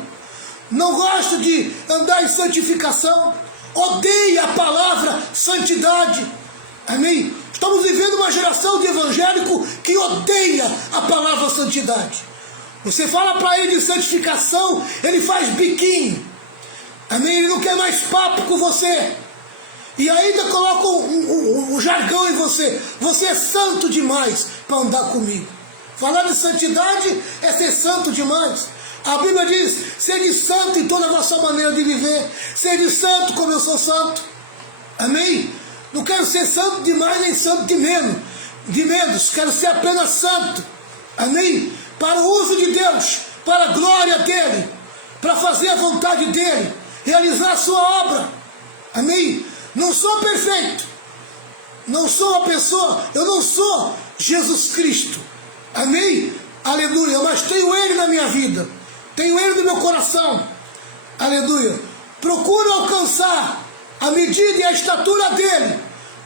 não gostam de andar em santificação, odeia a palavra santidade. Amém? Estamos vivendo uma geração de evangélico que odeia a palavra santidade. Você fala para ele de santificação, ele faz biquinho. Amém? Ele não quer mais papo com você. E ainda coloca um jargão em você. Você é santo demais para andar comigo. Falar de santidade é ser santo demais. A Bíblia diz, sede santo em toda a vossa maneira de viver. Sede santo como eu sou santo. Amém? Não quero ser santo demais nem santo de menos. Quero ser apenas santo. Amém? Para o uso de Deus, para a glória dEle, para fazer a vontade dEle, realizar a sua obra. Amém? Não sou perfeito. Não sou uma pessoa, eu não sou Jesus Cristo. Amém? Aleluia. Mas tenho Ele na minha vida. Tenho Ele no meu coração. Aleluia. Procuro alcançar a medida e a estatura dEle.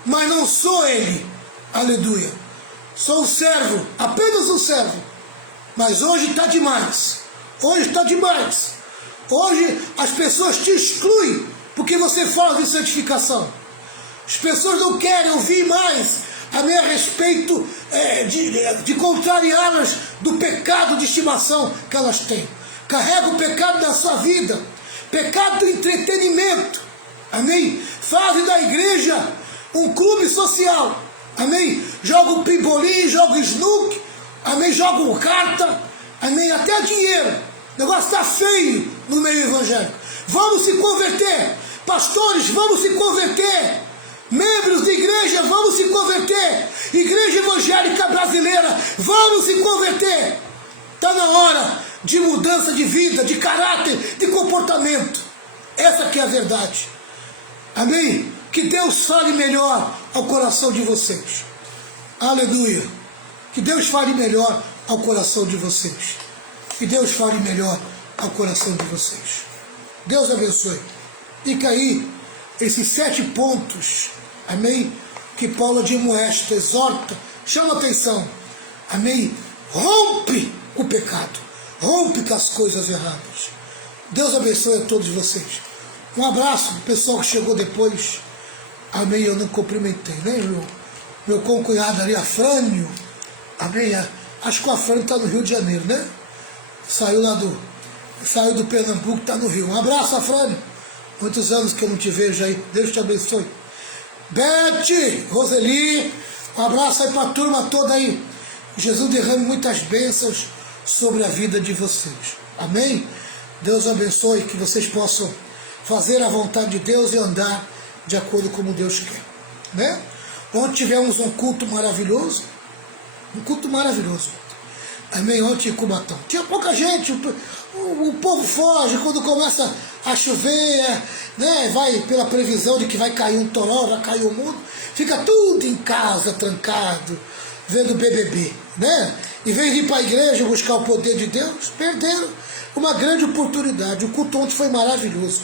Mas não sou Ele. Aleluia. Sou um servo, apenas um servo. Mas hoje está demais. Hoje está demais. Hoje as pessoas te excluem porque você fala de santificação. As pessoas não querem ouvir mais a meu respeito de contrariá-las do pecado de estimação que elas têm. Carrega o pecado da sua vida, pecado do entretenimento. Amém? Fazem da igreja um clube social. Amém? Jogam pimbolim, jogam snook. Amém? Jogam carta. Amém? Até dinheiro. O negócio está feio no meio evangélico. Vamos se converter. Pastores, vamos se converter. Membros de igreja, vamos se converter. Igreja evangélica brasileira, vamos se converter. Está na hora de mudança de vida, de caráter, de comportamento. Essa que é a verdade. Amém? Que Deus fale melhor ao coração de vocês. Aleluia. Que Deus fale melhor ao coração de vocês. Que Deus fale melhor ao coração de vocês. Deus abençoe. Fica aí esses 7 pontos, amém? Que Paulo admoesta, exorta, chama atenção, amém? Rompe o pecado, rompe com as coisas erradas. Deus abençoe a todos vocês. Um abraço para o pessoal que chegou depois, amém? Eu não cumprimentei, né? Meu concunhado ali, Afrânio, amém? Acho que o Afrânio está no Rio de Janeiro, né? Saiu do Pernambuco, está no Rio. Um abraço, Afrânio. Muitos anos que eu não te vejo aí. Deus te abençoe. Beth, Roseli, um abraço aí para a turma toda aí. Jesus derrame muitas bênçãos sobre a vida de vocês. Amém? Deus abençoe, que vocês possam fazer a vontade de Deus e andar de acordo com como Deus quer. Né? Ontem tivemos um culto maravilhoso. Um culto maravilhoso. Amém? Ontem em Cubatão. Tinha pouca gente, o povo foge quando começa a chover, né? Vai pela previsão de que vai cair um toró, vai cair o mundo, fica tudo em casa, trancado, vendo BBB, né? Em vez de ir para a igreja buscar o poder de Deus, perderam uma grande oportunidade. O culto ontem foi maravilhoso.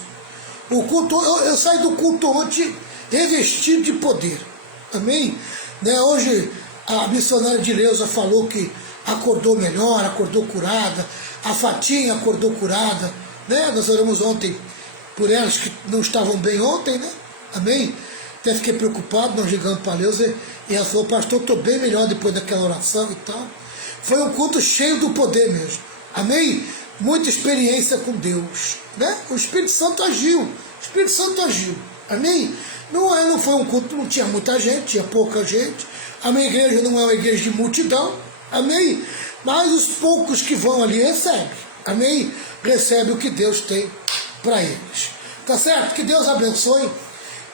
O culto, eu saí do culto ontem revestido de poder. Amém? Né? Hoje a missionária de Leusa falou que acordou melhor, acordou curada, a Fatinha acordou curada, né? Nós oramos ontem por elas que não estavam bem ontem, né? Amém? Até fiquei preocupado, nós ligamos para a Leusa e ela falou, pastor, estou bem melhor depois daquela oração e tal. Foi um culto cheio do poder mesmo, amém? Muita experiência com Deus, né? O Espírito Santo agiu, amém? Não foi um culto, não tinha muita gente, tinha pouca gente. A minha igreja não é uma igreja de multidão, amém? Mas os poucos que vão ali recebem, amém? Recebem o que Deus tem para eles. Tá certo? Que Deus abençoe,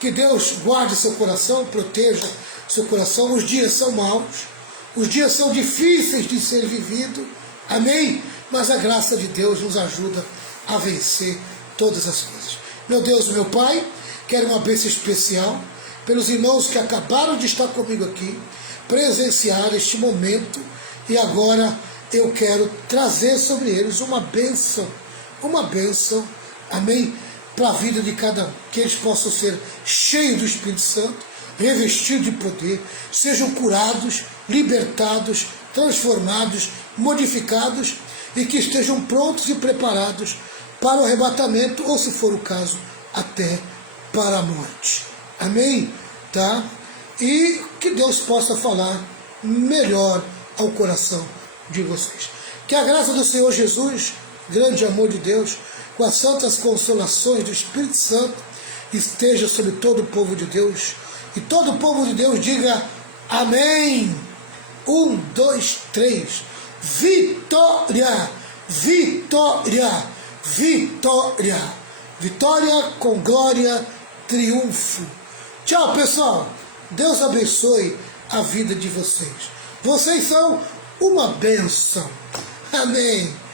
que Deus guarde seu coração, proteja seu coração. Os dias são maus, os dias são difíceis de ser vivido, amém? Mas a graça de Deus nos ajuda a vencer todas as coisas. Meu Deus, meu Pai, quero uma bênção especial pelos irmãos que acabaram de estar comigo aqui, presenciar este momento, e agora eu quero trazer sobre eles uma bênção, amém, para a vida de cada um, que eles possam ser cheios do Espírito Santo, revestidos de poder, sejam curados, libertados, transformados, modificados, e que estejam prontos e preparados para o arrebatamento, ou se for o caso, até para a morte. Amém? Tá? E que Deus possa falar melhor ao coração de vocês. Que a graça do Senhor Jesus, grande amor de Deus, com as santas consolações do Espírito Santo, esteja sobre todo o povo de Deus. E todo o povo de Deus diga amém. 1, 2, 3. Vitória! Vitória! Vitória! Vitória com glória, triunfo. Tchau, pessoal. Deus abençoe a vida de vocês. Vocês são uma bênção. Amém.